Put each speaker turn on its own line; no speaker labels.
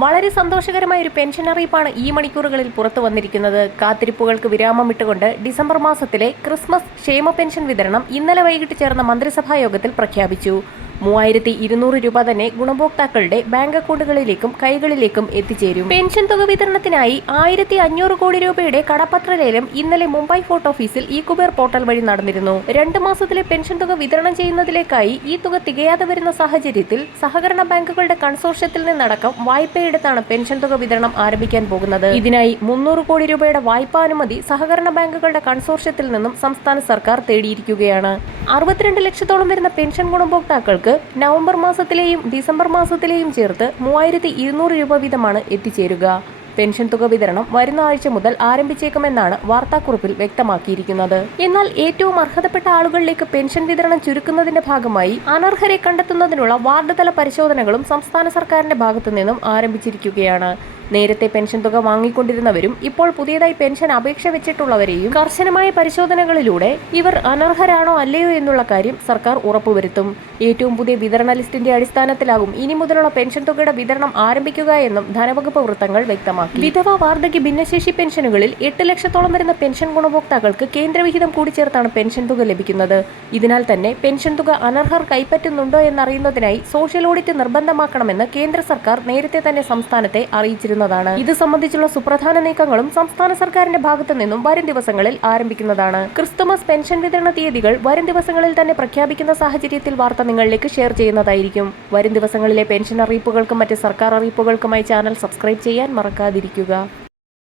വളരെ സന്തോഷകരമായ ഒരു പെൻഷൻ അറിയിപ്പാണ് ഈ മണിക്കൂറുകളിൽ പുറത്തു വന്നിരിക്കുന്നത്. കാത്തിരിപ്പുകൾക്ക് വിരാമമിട്ടുകൊണ്ട് ഡിസംബർ മാസത്തിലെ ക്രിസ്മസ് ക്ഷേമ പെൻഷൻ വിതരണം ഇന്നലെ വൈകിട്ട് ചേർന്ന മന്ത്രിസഭാ യോഗത്തിൽ പ്രഖ്യാപിച്ചു. മൂവായിരത്തി ഇരുന്നൂറ് രൂപ തന്നെ ഗുണഭോക്താക്കളുടെ ബാങ്ക് അക്കൗണ്ടുകളിലേക്കും കൈകളിലേക്കും എത്തിച്ചേരും. പെൻഷൻ തുക വിതരണത്തിനായി ആയിരത്തി അഞ്ഞൂറ് കോടി രൂപയുടെ കടപ്പത്ര ലേലം ഇന്നലെ മുംബൈ ഫോർട്ട് ഓഫീസിൽ ഈ കുബേർ പോർട്ടൽ വഴി നടന്നിരുന്നു. രണ്ട് മാസത്തിലെ പെൻഷൻ തുക വിതരണം ചെയ്യുന്നതിലേക്കായി ഈ തുക തികയാതെ വരുന്ന സാഹചര്യത്തിൽ സഹകരണ ബാങ്കുകളുടെ കൺസോർഷ്യത്തിൽ നിന്നടക്കം വായ്പയെടുത്താണ് പെൻഷൻ തുക വിതരണം ആരംഭിക്കാൻ പോകുന്നത്. ഇതിനായി മുന്നൂറ് കോടി രൂപയുടെ വായ്പാനുമതി സഹകരണ ബാങ്കുകളുടെ കൺസോർഷ്യത്തിൽ നിന്നും സംസ്ഥാന സർക്കാർ തേടിയിരിക്കുകയാണ്. അറുപത്തിരണ്ട് ലക്ഷത്തോളം വരുന്ന പെൻഷൻ ഗുണഭോക്താക്കൾക്ക് നവംബർ മാസത്തിലെയും ഡിസംബർ മാസത്തിലെയും ചേർത്ത് മൂവായിരത്തി ഇരുന്നൂറ് രൂപ വീതമാണ് എത്തിച്ചേരുക. പെൻഷൻ തുക വിതരണം വരുന്ന ആഴ്ച മുതൽ ആരംഭിച്ചേക്കുമെന്നാണ് വാർത്താക്കുറിപ്പിൽ വ്യക്തമാക്കിയിരിക്കുന്നത്. എന്നാൽ ഏറ്റവും അർഹതപ്പെട്ട ആളുകളിലേക്ക് പെൻഷൻ വിതരണം ചുരുക്കുന്നതിന്റെ ഭാഗമായി അനർഹരെ കണ്ടെത്തുന്നതിനുള്ള വാർഡ് തല പരിശോധനകളും സംസ്ഥാന സർക്കാരിന്റെ ഭാഗത്തു നിന്നും ആരംഭിച്ചിരിക്കുകയാണ്. നേരത്തെ പെൻഷൻ തുക വാങ്ങിക്കൊണ്ടിരുന്നവരും ഇപ്പോൾ പുതിയതായി പെൻഷൻ അപേക്ഷ വെച്ചിട്ടുള്ളവരെയും കർശനമായ പരിശോധനകളിലൂടെ ഇവർ അനർഹരാണോ അല്ലയോ എന്നുള്ള കാര്യം സർക്കാർ ഉറപ്പുവരുത്തും. ഏറ്റവും പുതിയ വിതരണ ലിസ്റ്റിന്റെ അടിസ്ഥാനത്തിലാകും ഇനി മുതലുള്ള പെൻഷൻ തുകയുടെ വിതരണം ആരംഭിക്കുക എന്നും ധനവകുപ്പ് വൃത്തങ്ങൾ വ്യക്തമാക്കി. വിധവ വാർദ്ധക്യ ഭിന്നശേഷി പെൻഷനുകളിൽ എട്ട് ലക്ഷത്തോളം വരുന്ന പെൻഷൻ ഗുണഭോക്താക്കൾക്ക് കേന്ദ്രവിഹിതം കൂടി ചേർത്താണ് പെൻഷൻ തുക ലഭിക്കുന്നത്. ഇതിനാൽ തന്നെ പെൻഷൻ തുക അനർഹർ കൈപ്പറ്റുന്നുണ്ടോ എന്നറിയുന്നതിനായി സോഷ്യൽ ഓഡിറ്റ് നിർബന്ധമാക്കണമെന്ന് കേന്ദ്ര സർക്കാർ നേരത്തെ തന്നെ സംസ്ഥാനത്തെ അറിയിച്ചിരുന്നതാണ് ഇത് സംബന്ധിച്ചുള്ള സുപ്രധാന നീക്കങ്ങളും സംസ്ഥാന സർക്കാരിന്റെ ഭാഗത്തു നിന്നും വരും ദിവസങ്ങളിൽ ആരംഭിക്കുന്നതാണ്. ക്രിസ്തുമസ് പെൻഷൻ വിതരണ തീയതികൾ വരും ദിവസങ്ങളിൽ തന്നെ പ്രഖ്യാപിക്കുന്ന സാഹചര്യത്തിൽ വാർത്ത നിങ്ങളിലേക്ക് ഷെയർ ചെയ്യുന്നതായിരിക്കും. വരും ദിവസങ്ങളിലെ പെൻഷൻ അറിയിപ്പുകൾക്കും മറ്റ് സർക്കാർ അറിയിപ്പുകൾക്കുമായി ചാനൽ സബ്സ്ക്രൈബ് ചെയ്യാൻ മറക്കാതിരിക്കുക.